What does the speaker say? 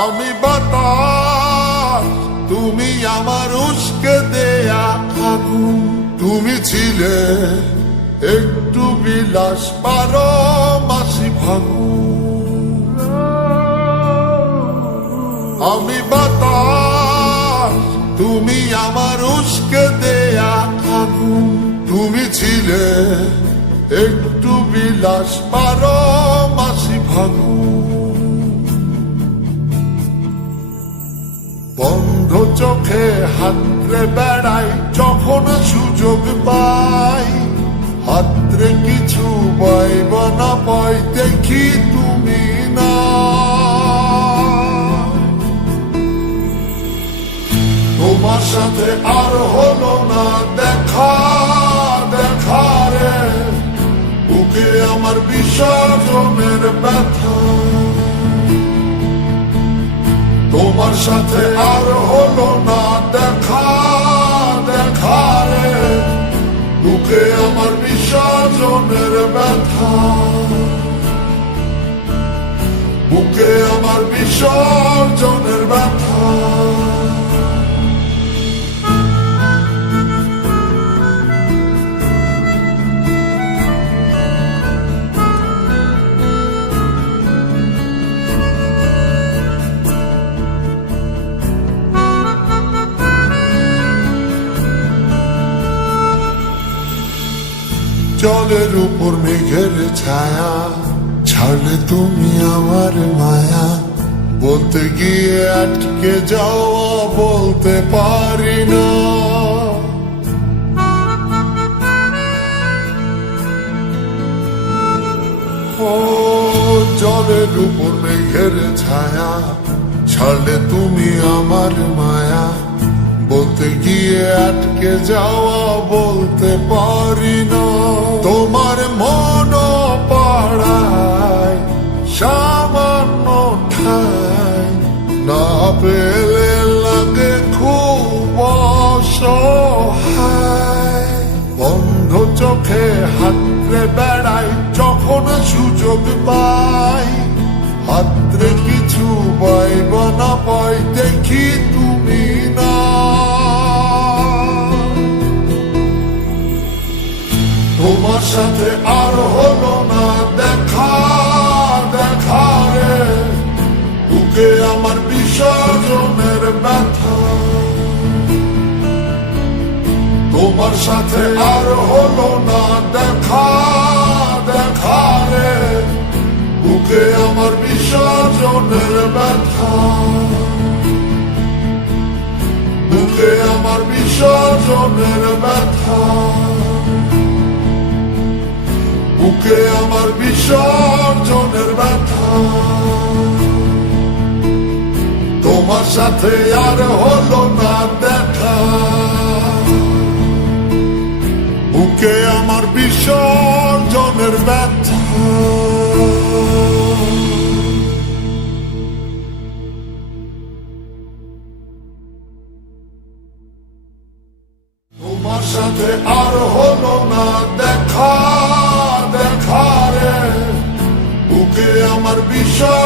আমি বাতাস, তুমি আমার উস্কে দেয়া আগুন। তুমি ছিলে একটু বিলাস, 12 মাসি ফাগুন। আমি বাতাস, তুমি আমার উস্কে দেয়া আগুন। তুমি ছিলে একটু বিলাস, 12 মাসি ফাগুন। বন্ধ চোখে হাতরে বেড়াই যখন সুযোগ পাই। হাতরে কিছু পাইব না পাই, দেখি তুমি না। তোমার সাথে আর হলো না দেখা, দেখা রে বুকে আমার বিসর্জনের ব্যথা। তোমার সাথে আর হলো না দেখা, দেখা রে বুকে আমার বিসর্জনের ব্যথা। বুকে আমার বিসর্জনের ব্যথা। জলের উপর মেঘের ছায়া, ছাড়লে তুমি আমার মায়া। বলতে গিয়ে আটকে যাওয়া, বলতে পারি না। ও জলের উপর মেঘের ছায়া, ছাড়লে তুমি আমার মায়া। বলতে গিয়ে আটকে যাওয়া, বলতে পারি না। তোমার মন পাড়ায় সামান্য ঠাই, না পেলে লাগে খুব অসহায়। বন্ধ চোখে হাতরে বেড়াই যখন সুযোগ পাই। হাতরে কিছু পাইব না পাই, দেখি তুমি না। তোমার সাথে আর হলো না দেখা, দেখা রে বুকে আমার বিসর্জনের ব্যথা। তোমার সাথে আর হলো না দেখা, দেখা রে বুকে আমার বিসর্জনের ব্যথা। বুকে আমার বিসর্জনের ব্যথা। বুকে আমার বিসর্জনের ব্যথা। তোমার সাথে আর হলো না দেখা, বুকে আমার বিসর্জনের ব্যথা। তোমার সাথে আর হলো না দেখা, দেখা রে বুকে আমার বিসর্জন।